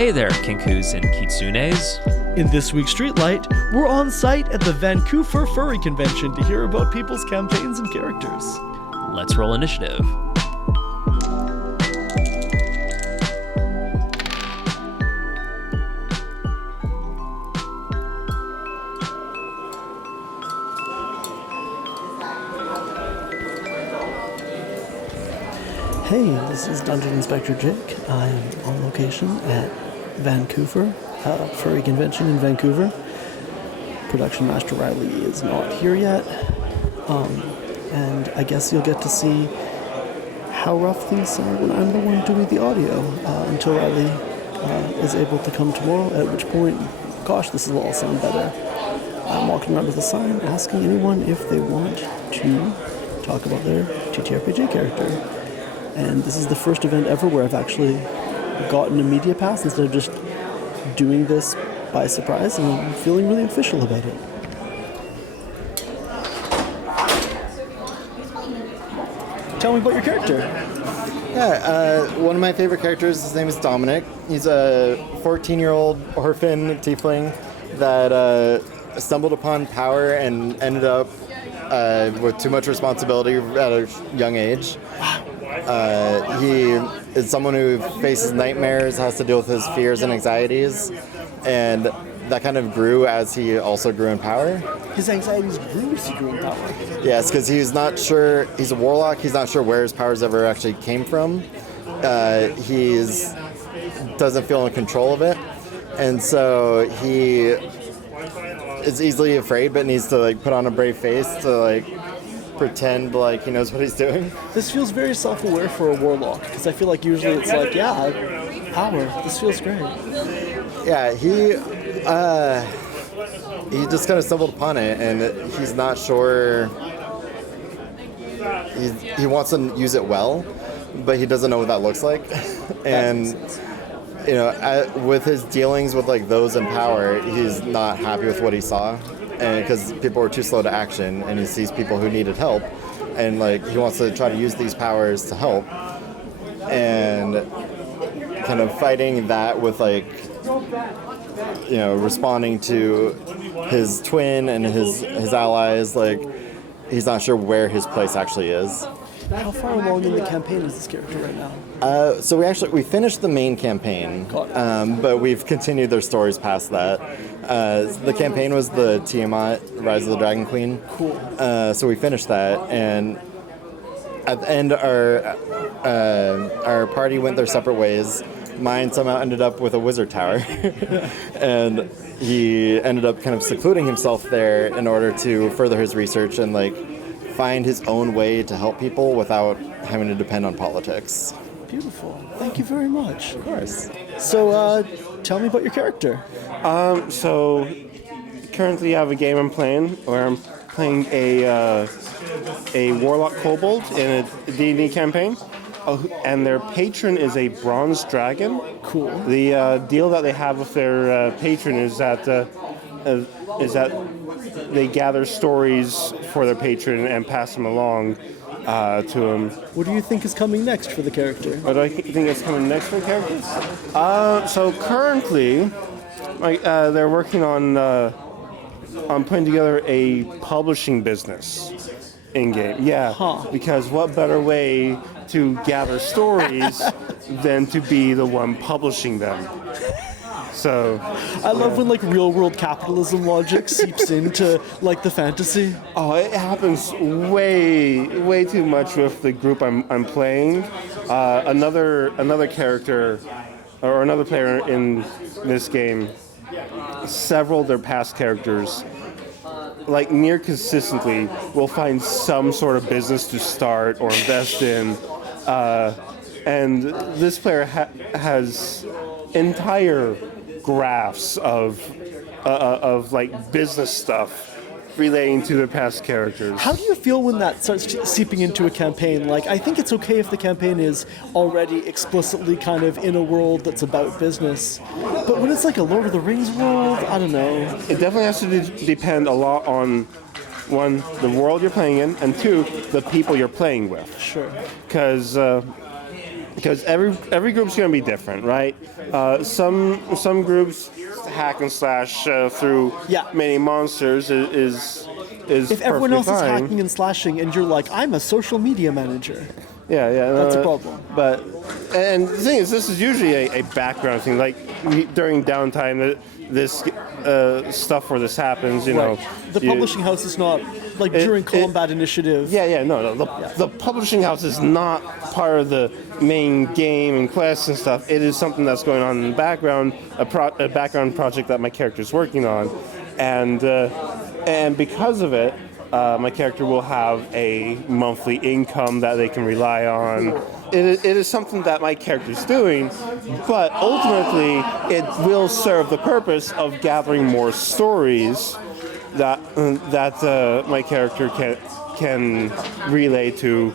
Hey there, Kinkus and Kitsunes. In this week's Streetlight, we're on site at the VancouFur Furry Convention to hear about people's campaigns and characters. Let's roll initiative. Hey, this is Dungeon Inspector Jake. I am on location at VancouFur Furry Convention in Vancouver. Production Master Riley is not here yet, and I guess you'll get to see how rough things are when I'm the one doing the audio until Riley is able to come tomorrow, at which point, gosh, this will all sound better. I'm walking around with a sign asking anyone if they want to talk about their TTRPG character. And this is the first event ever where I've actually gotten a media pass instead of just doing this by surprise, and I'm feeling really official about it. Tell me about your character. Yeah, one of my favorite characters, his name is Dominic. He's a 14-year-old orphan tiefling that stumbled upon power and ended up with too much responsibility at a young age. He is someone who faces nightmares, has to deal with his fears and anxieties, and that kind of grew as he also grew in power. His anxieties grew as he grew in power. Yes, because he's not sure, he's a warlock, he's not sure where his powers ever actually came from. He doesn't feel in control of it, and so he is easily afraid but needs to put on a brave face to pretend like he knows what he's doing. This feels very self-aware for a warlock, because I feel like usually it's power. This feels great. Yeah, he just kind of stumbled upon it, and he's not sure. He wants to use it well, but he doesn't know what that looks like. And with his dealings with those in power, he's not happy with what he saw. And because people were too slow to action, and he sees people who needed help, and he wants to try to use these powers to help, and kind of fighting that with responding to his twin and his allies. He's not sure where his place actually is. How far along in the campaign is this character right now? So we finished the main campaign, but we've continued their stories past that. The campaign was the Tiamat, Rise of the Dragon Queen. Cool. So we finished that, and at the end, our party went their separate ways. Mine somehow ended up with a wizard tower, and he ended up kind of secluding himself there in order to further his research and find his own way to help people without having to depend on politics. Beautiful. Thank you very much. Of course. So, tell me about your character. So currently I have a game I'm playing where I'm playing a warlock kobold in a D&D campain. And their patron is a bronze dragon. Cool. The deal that they have with their patron is that they gather stories for their patron and pass them along to him. What do you think is coming next for the character? What do I think is coming next for the characters? So currently, they're working on putting together a publishing business in-game. Yeah, because what better way to gather stories than to be the one publishing them? So I love when real world capitalism logic seeps into the fantasy. Oh, it happens way too much with the group I'm playing. Another character or another player in this game, several of their past characters, near consistently will find some sort of business to start or invest in, and this player has entire graphs of business stuff relating to their past characters. How do you feel when that starts seeping into a campaign? I think it's okay if the campaign is already explicitly kind of in a world that's about business, but when it's a Lord of the Rings world, I don't know. It definitely has to depend a lot on, one, the world you're playing in, and two, the people you're playing with. Sure. Because because every group's going to be different, right? Some groups hack and slash through many monsters is If everyone else perfectly is fine. hacking and slashing, and you're like, I'm a social media manager, Yeah, that's a problem. But and the thing is, this is usually a background thing. Like during downtime, this stuff where this happens, you know. The publishing house is not like during combat initiative. No. The publishing house is not part of the main game and quests and stuff. It is something that's going on in the background, a background project that my character is working on, and because of it, my character will have a monthly income that they can rely on. It is something that my character is doing, but ultimately it will serve the purpose of gathering more stories that my character can relay to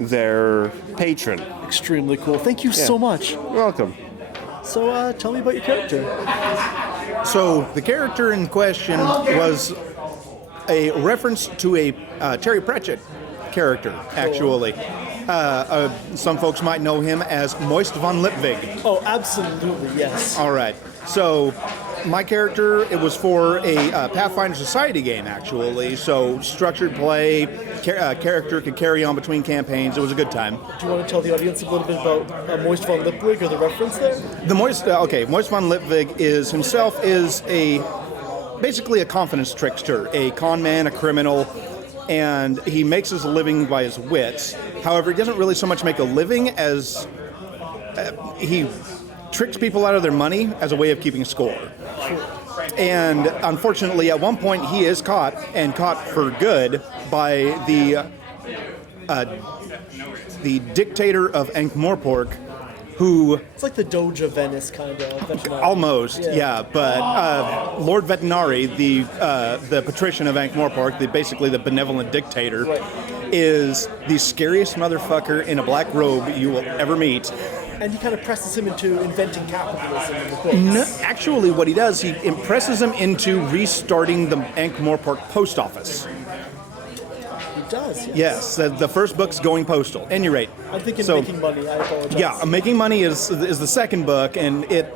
their patron. Extremely cool. Thank you so much. You're welcome. So tell me about your character. So the character in question was a reference to a Terry Pratchett character, actually. Some folks might know him as Moist von Lipwig. Oh, absolutely, yes. All right. So my character, it was for a Pathfinder Society game, actually. So structured play, character could carry on between campaigns. It was a good time. Do you want to tell the audience a little bit about Moist von Lipwig or the reference there? The Moist von Lipwig is basically a confidence trickster, a con man, a criminal, and he makes his living by his wits. However, he doesn't really so much make a living as he tricks people out of their money as a way of keeping score. And unfortunately, at one point, he is caught, and caught for good, by the dictator of Ankh-Morpork, who... It's like the Doge of Venice, kind of. Almost, yeah. But Lord Vetinari, the patrician of Ankh-Morpork, basically the benevolent dictator, is the scariest motherfucker in a black robe you will ever meet. And he kind of presses him into inventing capitalism in the books. No, actually, what he does, he impresses him into restarting the Ankh-Morpork post office. He does, Yes, the first book's going postal. At any rate. I'm thinking So- Making Money, I apologize. Yeah, Making Money is the second book, and it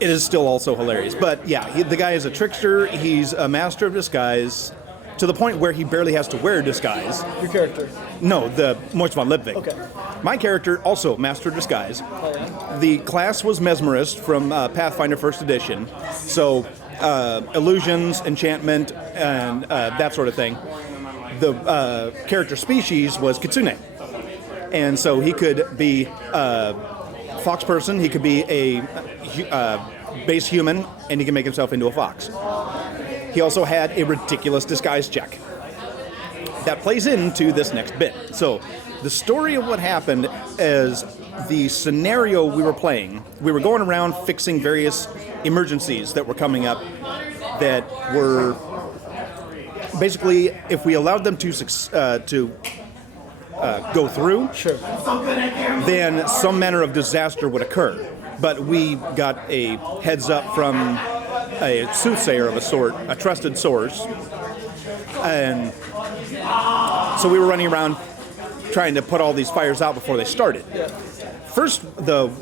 is still also hilarious. But yeah, the guy is a trickster. He's a master of disguise, to the point where he barely has to wear disguise. Your character. No, the Moist von Lipwig. Okay. My character, also master of disguise. Oh, yeah? The class was Mesmerist from Pathfinder First Edition, so illusions, enchantment, and that sort of thing. The character species was Kitsune, and so he could be a fox person, he could be a base human, and he can make himself into a fox. He also had a ridiculous disguise check. That plays into this next bit. So, the story of what happened is the scenario we were playing. We were going around fixing various emergencies that were coming up that were basically, if we allowed them to go through, Sure. then some manner of disaster would occur. But we got a heads up from a soothsayer of a sort, a trusted source, and so we were running around trying to put all these fires out before they started. First,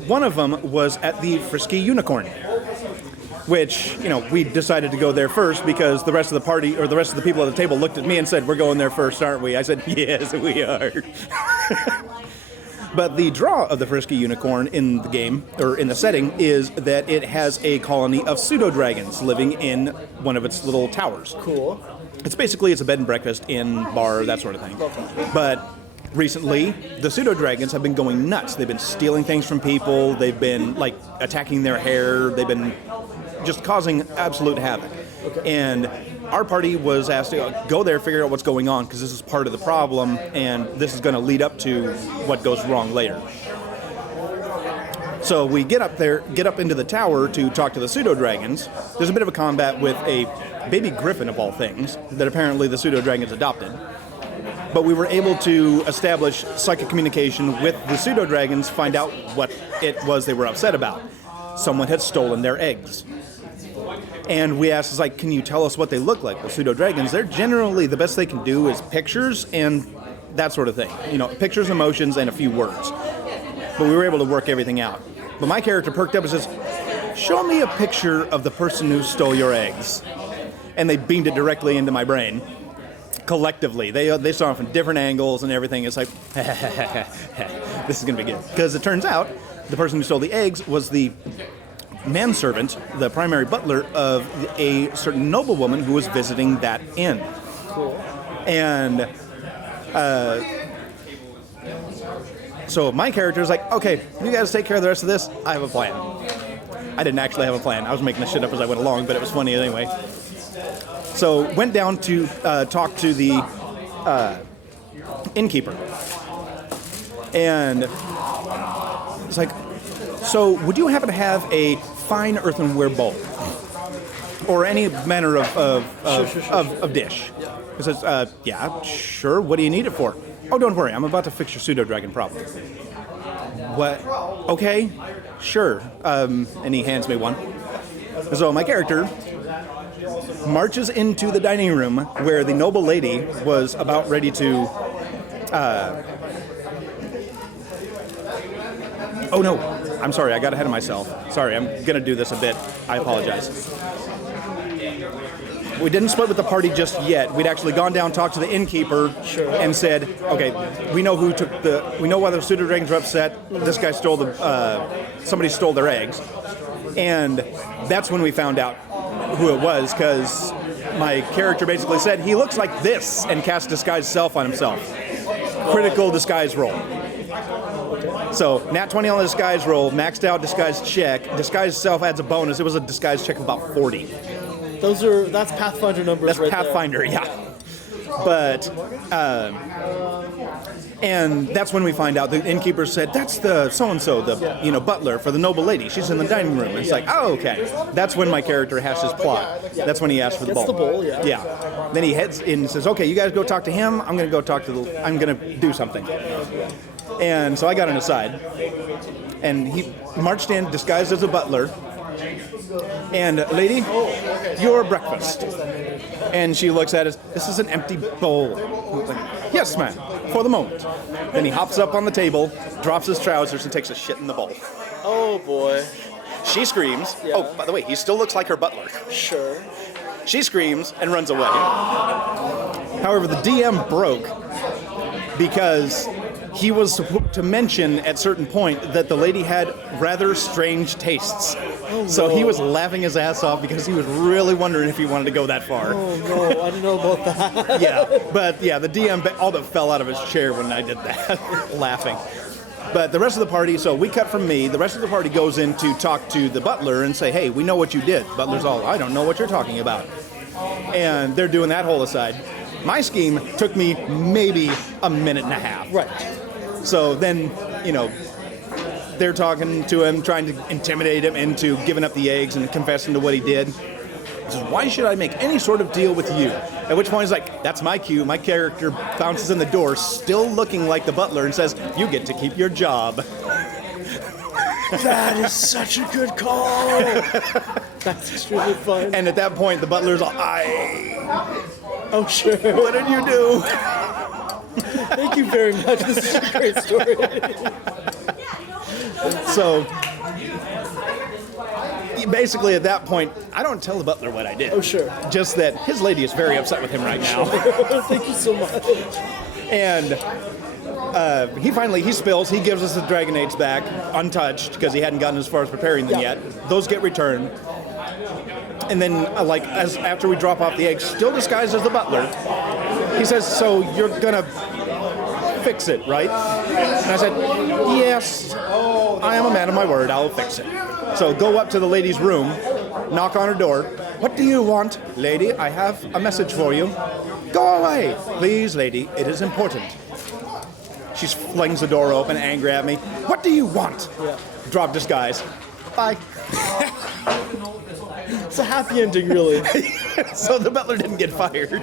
one of them was at the Frisky Unicorn, which, we decided to go there first because the rest of the party, or the rest of the people at the table, looked at me and said, "We're going there first, aren't we?" I said, "Yes, we are." But the draw of the Frisky Unicorn in the game, or in the setting, is that it has a colony of pseudo-dragons living in one of its little towers. Cool. It's a bed and breakfast, inn, bar, that sort of thing. But recently, the pseudo-dragons have been going nuts. They've been stealing things from people. They've been, attacking their hair. They've been just causing absolute havoc. And our party was asked to go there, figure out what's going on, because this is part of the problem, and this is going to lead up to what goes wrong later. So we get up into the tower to talk to the pseudo-dragons. There's a bit of a combat with a baby griffin, of all things, that apparently the pseudo-dragons adopted. But we were able to establish psychic communication with the pseudo-dragons, find out what it was they were upset about. Someone had stolen their eggs. And we asked, can you tell us what they look like? Well, pseudo-dragons, they're generally, the best they can do is pictures and that sort of thing. Pictures, emotions, and a few words. but we were able to work everything out. But my character perked up and says, "Show me a picture of the person who stole your eggs." And they beamed it directly into my brain. Collectively, they saw it from different angles and everything. It's like, this is gonna be good, because it turns out the person who stole the eggs was the manservant, the primary butler of a certain noblewoman who was visiting that inn. Cool. And so my character is like, okay, you guys take care of the rest of this. I have a plan. I didn't actually have a plan. I was making this shit up as I went along, but it was funny anyway. So went down to talk to the innkeeper. And it's like, so would you happen to have a fine earthenware bowl? Or any manner of dish? Yeah. He says, yeah, sure. What do you need it for? Oh, don't worry. I'm about to fix your pseudo-dragon problem. What? Okay, sure. And he hands me one. So my character marches into the dining room where the noble lady was about ready to... Oh, no. I'm sorry. I got ahead of myself. Sorry, I'm going to do this a bit. I apologize. We didn't split with the party just yet. We'd actually gone down, talked to the innkeeper, and said, okay, we know who took we know why the pseudo dragons are upset. This guy stole somebody stole their eggs. And that's when we found out who it was, because my character basically said, he looks like this, and cast disguise self on himself. Critical disguise roll. So, nat 20 on the disguise roll, maxed out disguise check. Disguise self adds a bonus. It was a disguise check of about 40. That's Pathfinder numbers. That's right Pathfinder, there. yeah. But, and that's when we find out the innkeeper said, that's the so-and-so, the butler for the noble lady. She's in the dining room. And it's like, oh, okay. That's when my character has his plot. That's when he asks for the bowl. Gets the bowl, yeah. Yeah. Then he heads in and says, okay, you guys go talk to him. I'm going to go talk to I'm going to do something. And so I got on his side. And he marched in disguised as a butler. And, lady, your breakfast. And she looks at us, this is an empty bowl. I'm like, yes, ma'am, for the moment. Then he hops up on the table, drops his trousers, and takes a shit in the bowl. Oh, boy. She screams. Yeah. Oh, by the way, he still looks like her butler. Sure. She screams and runs away. However, the DM broke because he was to mention at certain point that the lady had rather strange tastes. Oh, so no. he was laughing his ass off because he was really wondering if he wanted to go that far. Oh, no, I didn't know about that. Yeah, but yeah, the DM all but fell out of his chair when I did that, laughing. But the rest of the party, so we cut from me, the rest of the party goes in to talk to the butler and say, hey, we know what you did. Butler's all, I don't know what you're talking about. And they're doing that whole aside. My scheme took me maybe a minute and a half. Right. So then, they're talking to him, trying to intimidate him into giving up the eggs and confessing to what he did. He says, why should I make any sort of deal with you? At which point he's like, that's my cue. My character bounces in the door, still looking like the butler, and says, you get to keep your job. That is such a good call. That's extremely fun. And at that point, the butler's all, Oh, sure. what did you do? Thank you very much. This is a great story. So, basically at that point, I don't tell the butler what I did. Oh, sure. Just that his lady is very upset with him right now. Thank you so much. And he spills, he gives us the dragon eggs back, untouched, because he hadn't gotten as far as preparing them yet. Those get returned. And then, after we drop off the eggs, still disguised as the butler, he says, so you're gonna fix it, right? And I said, yes, I am a man of my word, I'll fix it. So go up to the lady's room, knock on her door. What do you want? Lady, I have a message for you. Go away. Please, lady, it is important. She flings the door open, angry at me. What do you want? Yeah. Drop disguise. Bye. It's a happy ending, really. So the butler didn't get fired.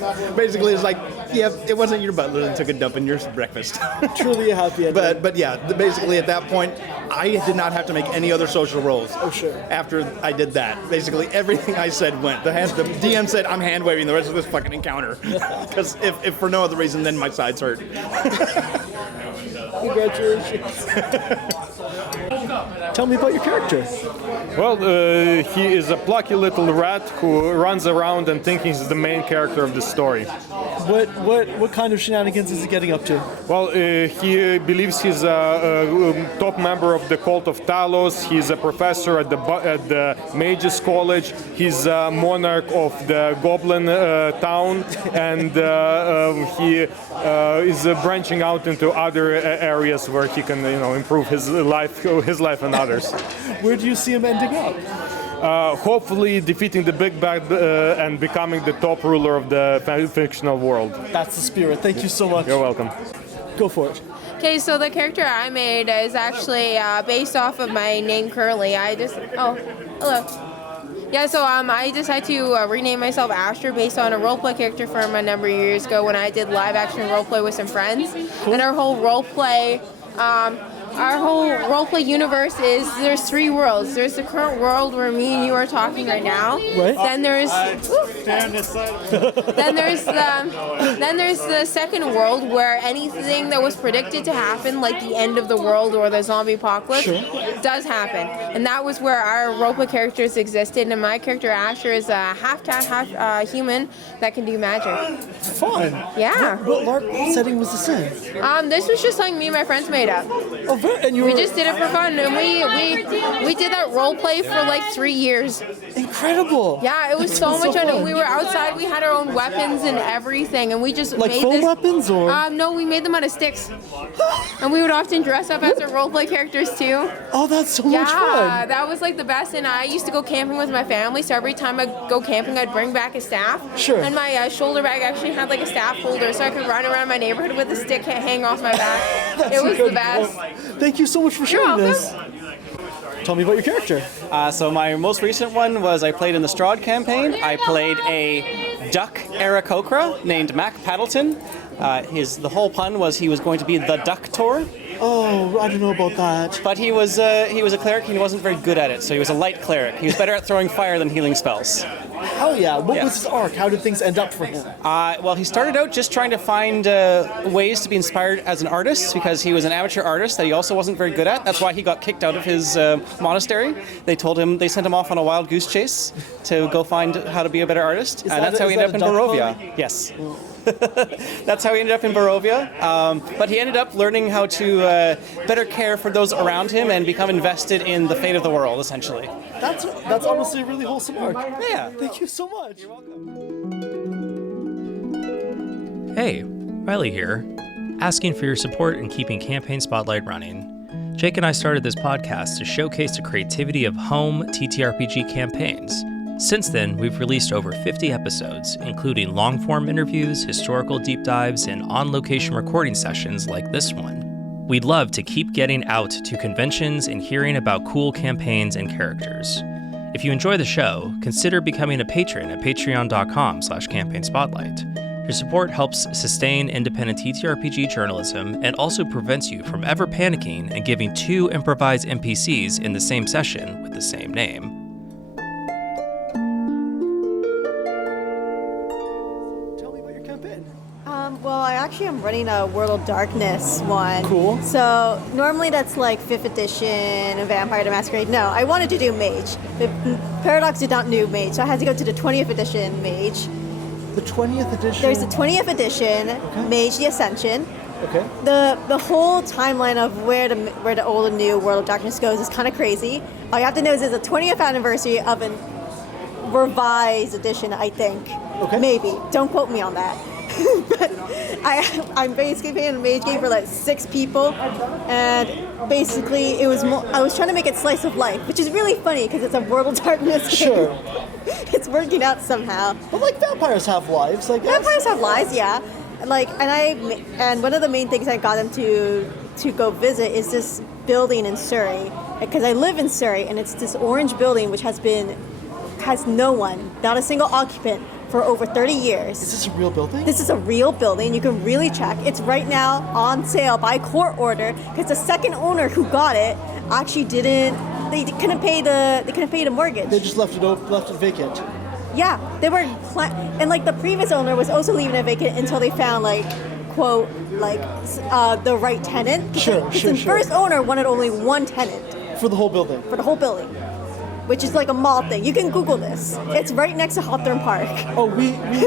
But basically, it's like, yeah, it wasn't your butler that took a dump in your breakfast. Truly a happy ending. But yeah, basically at that point, I did not have to make any other social roles. Oh, sure. After I did that, basically everything I said went. The DM said, I'm hand waving the rest of this fucking encounter. Because if for no other reason, then my sides hurt. Congratulations. Tell me about your character. Well, he is a plucky little rat who runs around and thinks he's the main character of the story. What kind of shenanigans is he getting up to? Well, he believes he's a top member of the cult of Talos. He's a professor at the Mages College. He's a monarch of the Goblin town, and he is branching out into other areas where he can, improve his life and others. Where do you see him ending up? Hopefully defeating the big bad and becoming the top ruler of the fictional world. That's the spirit. Thank you so much. You're welcome. Go for it. Okay, so the character I made is actually based off of my name Curly. Hello. Yeah, so I decided to rename myself Asher based on a roleplay character from a number of years ago when I did live action roleplay with some friends. Cool. And our whole roleplay universe is there's 3 worlds. There's the current world where me and you are talking right now. Right. Then there's then there's the second world where anything that was predicted to happen, like the end of the world or the zombie apocalypse, does happen. And that was where our roleplay characters existed. And my character Asher is a half cat, half human that can do magic. Fun. Yeah. What LARP setting was this in? This was just something me and my friends made up. Oh, and we just did it for fun, and we did that role play for like 3 years. Incredible. Yeah, it was so much fun. And we were outside. We had our own weapons and everything, and we just like made foam this. Weapons or? No, we made them out of sticks, and we would often dress up as our role play characters too. Oh, that's so much fun. Yeah, that was like the best. And I used to go camping with my family, so every time I go camping, I'd bring back a staff. Sure. And my shoulder bag actually had like a staff holder, so I could run around my neighborhood with a stick hang off my back. It was the best. Thank you so much for sharing this. Tell me about your character. So my most recent one was I played in the Strahd campaign. I played a duck Aarakocra named Mac Paddleton. The whole pun was he was going to be the Duck-tor. Oh, I don't know about that. But he was a cleric and he wasn't very good at it, so he was a light cleric. He was better at throwing fire than healing spells. Hell yeah. What was his arc? How did things end up for him? Well, he started out just trying to find ways to be inspired as an artist because he was an amateur artist that he also wasn't very good at. That's why he got kicked out of his monastery. They sent him off on a wild goose chase to go find how to be a better artist. And that's how he ended up in Barovia. Yes. Oh. That's how he ended up in Barovia. But he ended up learning how to better care for those around him and become invested in the fate of the world, essentially. That's honestly a really wholesome arc. Yeah. Thank you so much. You're welcome. Hey, Riley here, asking for your support in keeping Campaign Spotlight running. Jake and I started this podcast to showcase the creativity of home TTRPG campaigns. Since then, we've released over 50 episodes, including long-form interviews, historical deep dives, and on-location recording sessions like this one. We'd love to keep getting out to conventions and hearing about cool campaigns and characters. If you enjoy the show, consider becoming a patron at patreon.com/campaignspotlight. Your support helps sustain independent TTRPG journalism and also prevents you from ever panicking and giving 2 improvised NPCs in the same session with the same name. Well, I actually am running a World of Darkness one. Cool. So normally that's like 5th edition, a Vampire the Masquerade. No, I wanted to do Mage. But Paradox did not do Mage, so I had to go to the 20th edition Mage. The 20th edition? There's the 20th edition, Mage the Ascension. Okay. The whole timeline of where the old and new World of Darkness goes is kind of crazy. All you have to know is it's the 20th anniversary of a revised edition, I think. Okay. Maybe. Don't quote me on that. But I'm basically playing a mage game for like 6 people, and basically I was trying to make it slice of life, which is really funny because it's a World of Darkness game. Sure. It's working out somehow. But like vampires have lives, I guess. Vampires have lives, yeah. And one of the main things I got them to go visit is this building in Surrey, because I live in Surrey, and it's this orange building which has no one, not a single occupant, for over 30 years. Is this a real building? This is a real building. You can really check. It's right now on sale by court order because the second owner who got it actually couldn't pay the mortgage. They just left it vacant. Yeah, they were and like the previous owner was also leaving it vacant until they found like quote like the right tenant. Sure. The first owner wanted only one tenant For the whole building. for the whole building, which is like a mall thing. You can Google this. It's right next to Hawthorne Park. Oh,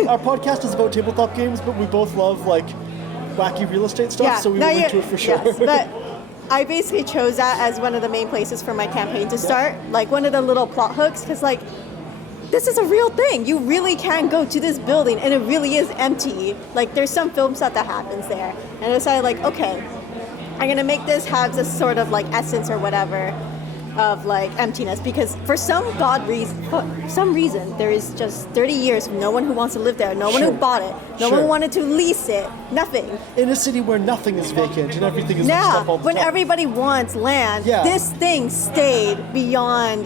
our podcast is about tabletop games, but we both love like wacky real estate stuff, so we will link to it for sure. Yes, but I basically chose that as one of the main places for my campaign to start, like one of the little plot hooks, because like this is a real thing. You really can go to this building and it really is empty. Like there's some film set that happens there, and I decided like, okay, I'm gonna make this have this sort of like essence or whatever of like emptiness, because for some reason there is just 30 years of no one who wants to live there, no one who bought it, no one wanted to lease it, nothing. In a city where nothing is vacant and everything is leased Now, up all the when time. everybody wants land, this thing stayed beyond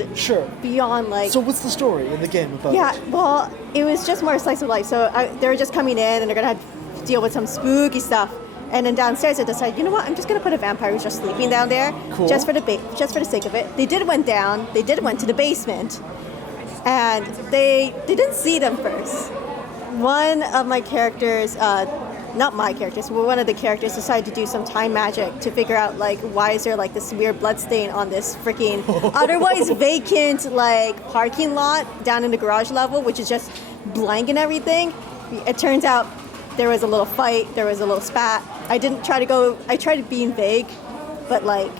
like. So what's the story in the game about it? Well, it was just more slice of life. So they were just coming in and they're gonna have to deal with some spooky stuff. And then downstairs, I decided, you know what? I'm just gonna put a vampire who's just sleeping down there, just for the sake of it. They did went down. They did went to the basement, and they didn't see them first. One of my characters, not my characters, but one of the characters decided to do some time magic to figure out like why is there like this weird blood stain on this freaking otherwise vacant like parking lot down in the garage level, which is just blank and everything. It turns out there was a little fight, there was a little spat. I tried being vague, but like,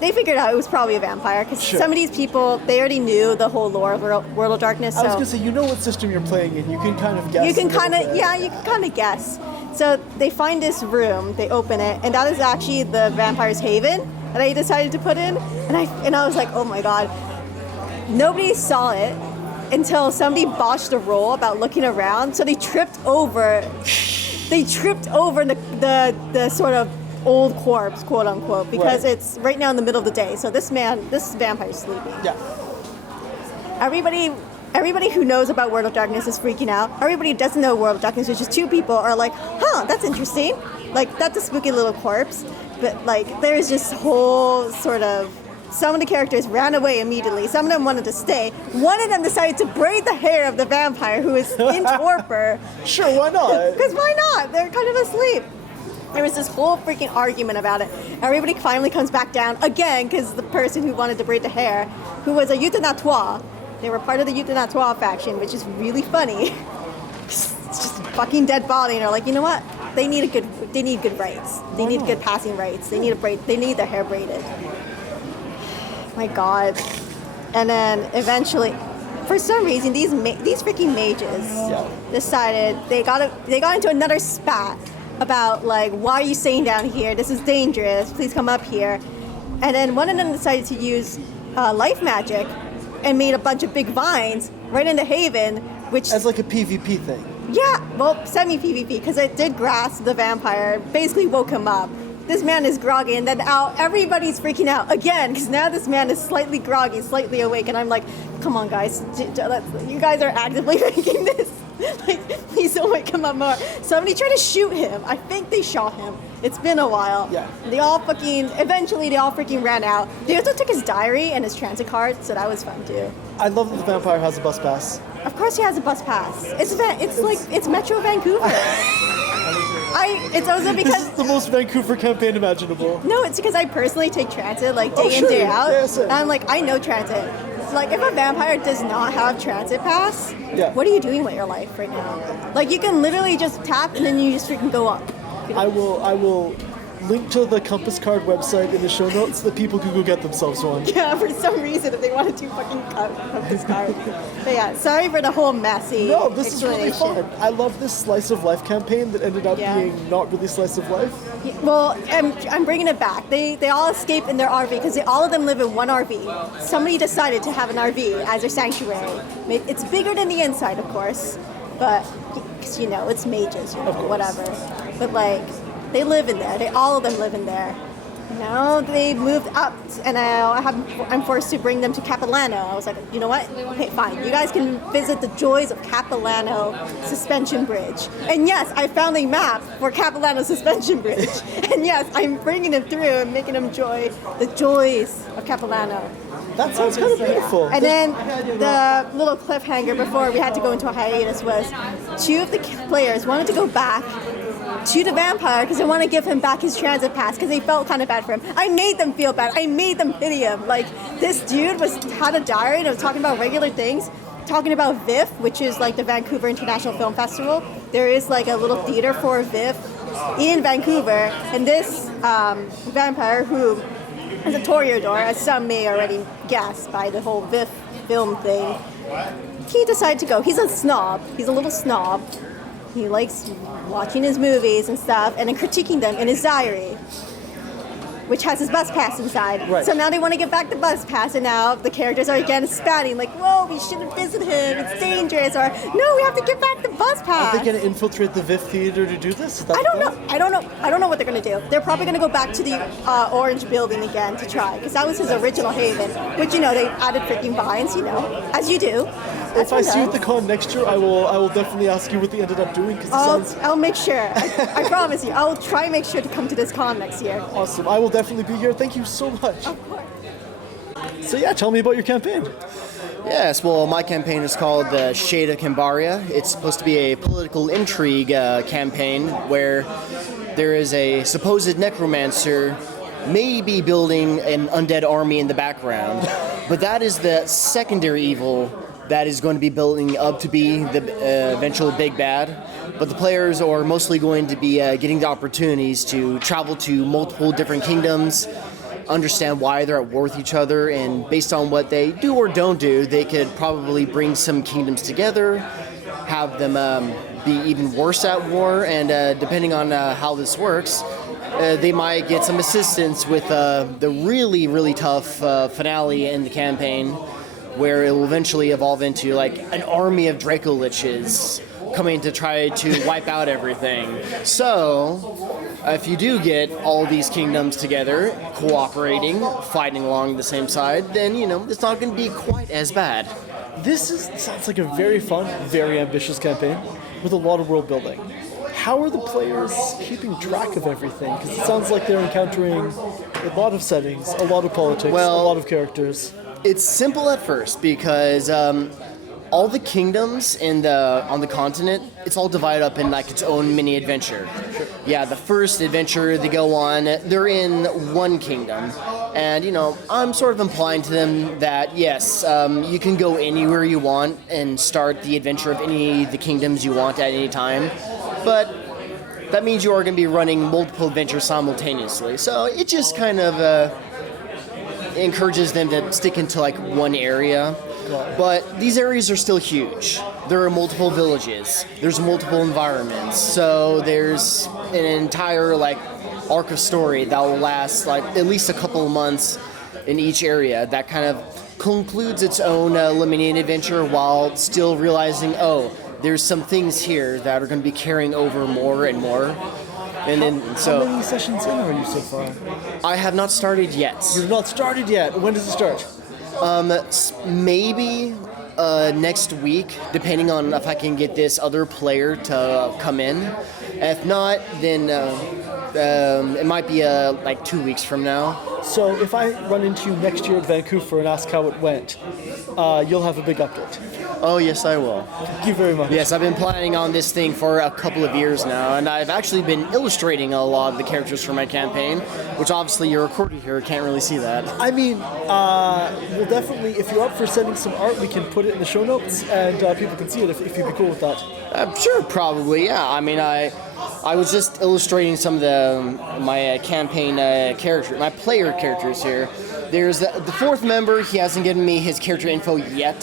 they figured out it was probably a vampire, because some of these people, they already knew the whole lore of World of Darkness. So I was gonna say, you know what system you're playing in, you can kind of guess. you can kind of guess. So they find this room, they open it, and that is actually the vampire's haven that I decided to put in, and I was like, oh my god. Nobody saw it until somebody botched a roll about looking around, so they tripped over the sort of old corpse, quote unquote, because it's right now in the middle of the day. So this vampire is sleeping. Yeah. Everybody who knows about World of Darkness is freaking out. Everybody who doesn't know World of Darkness, which is two people, are like, huh, that's interesting. Like, that's a spooky little corpse. But like, there's this whole sort of, some of the characters ran away immediately. Some of them wanted to stay. One of them decided to braid the hair of the vampire who is in torpor. Sure, why not? Because why not? They're kind of asleep. There was this whole freaking argument about it. Everybody finally comes back down again because the person who wanted to braid the hair, who was a Euthanatoire, they were part of the Euthanatoire faction, which is really funny. It's just a fucking dead body, and they're like, you know what? They need good rights. They need good passing rights. They need their hair braided. My god. And then eventually, for some reason, these freaking mages decided they got into another spat about like, why are you staying down here? This is dangerous. Please come up here. And then one of them decided to use life magic and made a bunch of big vines right into Haven, which as like a PvP thing. Yeah, well, semi-PvP, because it did grasp the vampire, basically woke him up. This man is groggy, and then everybody's freaking out again, because now this man is slightly groggy, slightly awake, and I'm like, come on, guys, you guys are actively making this. Like, please don't wake him up more. Somebody tried to shoot him. I think they shot him. It's been a while. Yeah. Eventually they all freaking ran out. They also took his diary and his transit card, so that was fun too. I love that the vampire has a bus pass. Of course he has a bus pass. It's Metro Vancouver. It's also because this is the most Vancouver campaign imaginable. No, it's because I personally take transit like day in, day out. Yes, and I'm like, I know transit. Like, if a vampire does not have transit pass, what are you doing with your life right now? Like, you can literally just tap and then you just freaking go up. I will link to the Compass Card website in the show notes so that people can go get themselves one. Yeah, for some reason, if they want to do fucking Compass Card. But yeah, sorry for the whole messy No, this is really explanation. fun. I love this slice of life campaign that ended up being not really slice of life. Yeah, well, I'm bringing it back. They all escape in their RV because all of them live in one RV. Somebody decided to have an RV as their sanctuary. It's bigger than the inside, of course, but because it's mages, whatever. But like, they live in there. All of them live in there. Now they moved up, and I'm forced to bring them to Capilano. I was like, you know what? Okay, fine. You guys can visit the joys of Capilano Suspension Bridge. And yes, I found a map for Capilano Suspension Bridge. And yes, I'm bringing them through and making them enjoy the joys of Capilano. That sounds kind of beautiful. And then the little cliffhanger before we had to go into a hiatus was two of the players wanted to go back to the vampire because they want to give him back his transit pass because they felt kind of bad for him. I made them feel bad. I made them pity him. Like, this dude had a diary and was talking about regular things, talking about VIF, which is like the Vancouver International Film Festival. There is like a little theater for VIF in Vancouver, and this vampire, who is a toreador, as some may already guess by the whole VIF film thing, he decided to go. He's a snob. He's a little snob. He likes watching his movies and stuff and then critiquing them in his diary, which has his bus pass inside. Right. So now they want to get back the bus pass, and now the characters are again spatting, like, whoa, we shouldn't visit him, it's dangerous, or no, we have to get back the bus pass. Are they going to infiltrate the VIF theater to do this? Is that I don't the know. plan? I don't know what they're going to do. They're probably going to go back to the Orange Building again to try, because that was his original haven, which, they added freaking vines, as you do. If I see you at the con next year, I will definitely ask you what they ended up doing, because I'll make sure. I promise you. I'll try and make sure to come to this con next year. awesome. I will definitely be here. Thank you so much. Of course. So yeah, tell me about your campaign. Yes, well, my campaign is called the Shade of Cambaria. It's supposed to be a political intrigue campaign where there is a supposed necromancer maybe building an undead army in the background, but that is the secondary evil that is going to be building up to be the eventual big bad. But the players are mostly going to be getting the opportunities to travel to multiple different kingdoms, understand why they're at war with each other, and based on what they do or don't do, they could probably bring some kingdoms together, have them be even worse at war, and depending on how this works, they might get some assistance with the really, really tough finale in the campaign, where it will eventually evolve into like an army of Draco Liches coming to try to wipe out everything. So, if you do get all these kingdoms together, cooperating, fighting along the same side, then, it's not going to be quite as bad. Sounds like a very fun, very ambitious campaign with a lot of world building. How are the players keeping track of everything? Because it sounds like they're encountering a lot of settings, a lot of politics, a lot of characters. It's simple at first because all the kingdoms on the continent, it's all divided up in like its own mini adventure. Sure. Yeah, the first adventure they go on, they're in one kingdom. And, I'm sort of implying to them that, yes, you can go anywhere you want and start the adventure of any of the kingdoms you want at any time. But that means you are going to be running multiple adventures simultaneously. So it just kind of encourages them to stick into like one area. But these areas are still huge. There are multiple villages. There's multiple environments. So there's an entire like arc of story that will last like at least a couple of months in each area that kind of concludes its own limited adventure while still realizing, there's some things here that are going to be carrying over more and more. And then, how many sessions in are you so far? I have not started yet. You've not started yet. When does it start? Maybe next week, depending on if I can get this other player to come in. If not, then it might be like 2 weeks from now. So if I run into you next year at VancouFur and ask how it went, you'll have a big update. Oh, yes, I will. Thank you very much. Yes, I've been planning on this thing for a couple of years now, and I've actually been illustrating a lot of the characters for my campaign, which obviously you're recorded here, can't really see that. I mean, we'll definitely, if you're up for sending some art, we can put it in the show notes, and people can see it if you'd be cool with that. Sure, probably, yeah. I mean, I was just illustrating some of my campaign my player characters here. There's the fourth member. He hasn't given me his character info yet,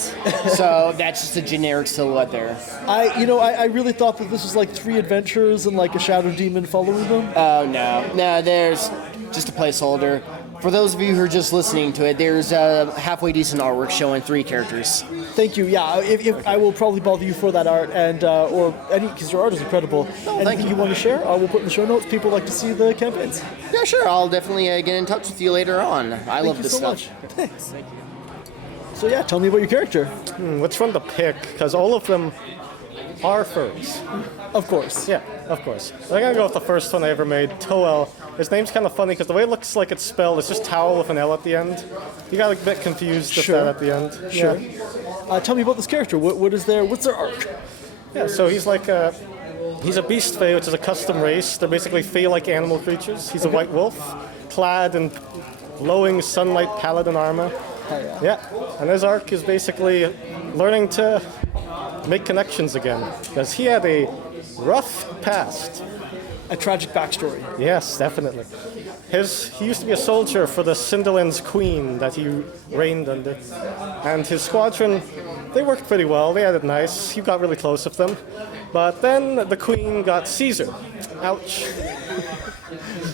so that's just a generic silhouette there. I really thought that this was like 3 adventures and like a shadow demon following them. Oh no, there's just a placeholder. For those of you who are just listening to it, there's a halfway decent artwork showing 3 characters. Thank you. Yeah, if I will probably bother you for that art, and because your art is incredible. Anything you want to share, I will put in the show notes. People like to see the campaigns. Yeah, sure. I'll definitely get in touch with you later on. I love this stuff. Thanks. Thank you. So yeah, tell me about your character. Which one to pick? Because all of them are furries. Of course. Yeah, of course. I'm going to go with the first one I ever made, Toel. His name's kind of funny because the way it looks like it's spelled, it's just towel with an L at the end. You got a bit confused with that at the end. Sure. Yeah. Tell me about this character. What's their arc? Yeah, so he's like He's a beast fae, which is a custom race. They're basically fae-like animal creatures. He's a white wolf, clad in glowing sunlight paladin armor. Yeah, and his arc is basically learning to make connections again, because he had a rough past. A tragic backstory. Yes, definitely. He used to be a soldier for the Cinderland's queen that he reigned under. And his squadron, they worked pretty well. They had it nice. He got really close with them. But then the queen got Caesar. Ouch.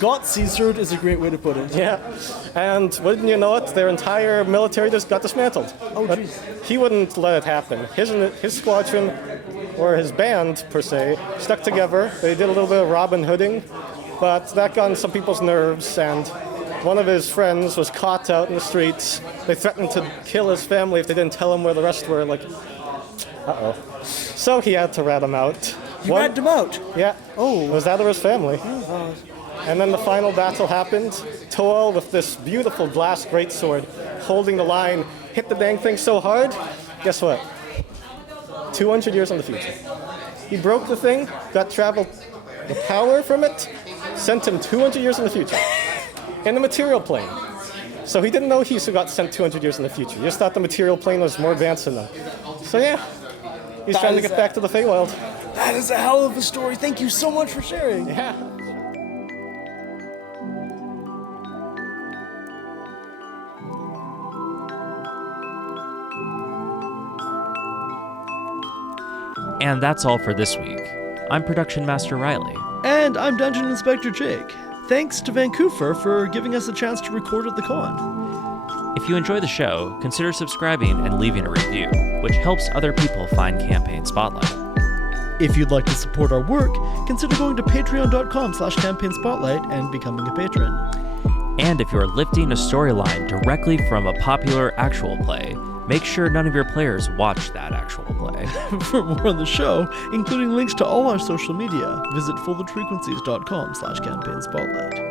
Got Caesared is a great way to put it. Yeah. And wouldn't you know it, their entire military just got dismantled. Oh, but jeez. he wouldn't let it happen. His squadron, or his band per se, stuck together. They did a little bit of Robin Hooding, but that got on some people's nerves, and one of his friends was caught out in the streets. They threatened to kill his family if they didn't tell him where the rest were, like, uh-oh. So he had to rat him out. You ratted him out? Yeah. Oh. It was out of his family. And then the final battle happened. Toel, with this beautiful glass greatsword, holding the line, hit the dang thing so hard. Guess what? 200 years in the future. He broke the thing, got the power from it, sent him 200 years in the future. In the material plane. So he didn't know he got sent 200 years in the future. He just thought the material plane was more advanced than them. So yeah, he's trying to get back to the Feywild. That is a hell of a story. Thank you so much for sharing. Yeah. And that's all for this week. I'm Production Master Riley. And I'm Dungeon Inspector Jake. Thanks to VancouFur for giving us a chance to record at the con. If you enjoy the show, consider subscribing and leaving a review, which helps other people find Campaign Spotlight. If you'd like to support our work, consider going to patreon.com/campaignspotlight and becoming a patron. And if you're lifting a storyline directly from a popular actual play, make sure none of your players watch that actual play. For more on the show, including links to all our social media, visit forwardfrequencies.com/campaignspotlight.